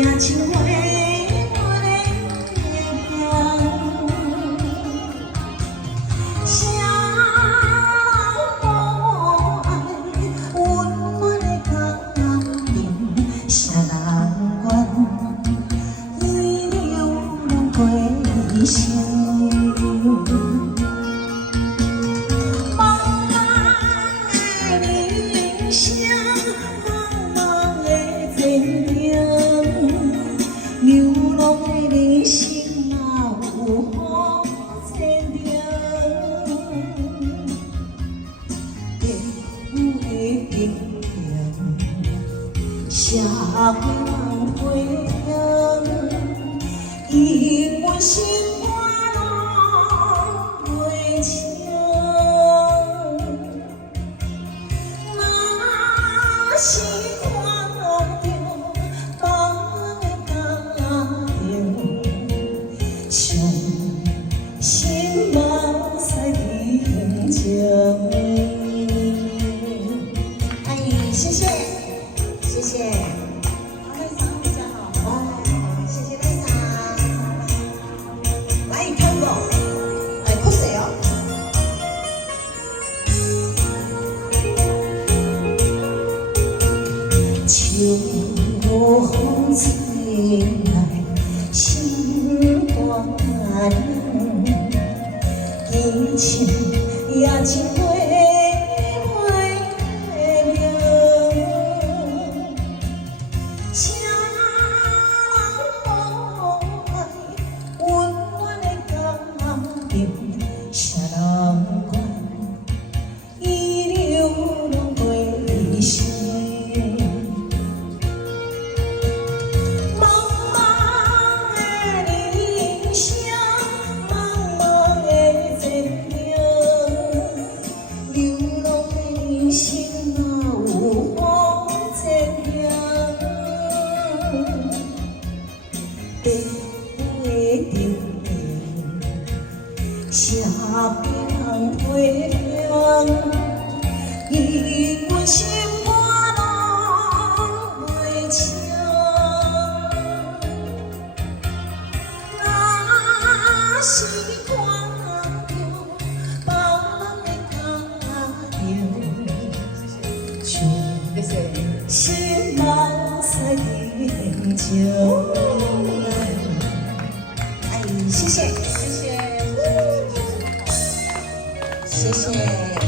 也像花心，茫茫的人生，茫茫的前程，流浪的人生哪有好前程？幸福的平平，社会人培养，因阮心。是看着别人家庭，伤心目屎甜情。阿姨，谢谢，谢谢。好，赖桑比较好。哦，谢谢赖桑。来，看我，来泼水哦。秋风吹来，心肝凉，轻轻也像花明。谁人无爱温暖的家庭？谁人管伊流浪归心？心哪有好前程？地地平平，社会人培养，因阮心肝拢袂清。若是看着别人的家庭，心梦塞甜情。阿姨，谢谢，谢谢，谢谢。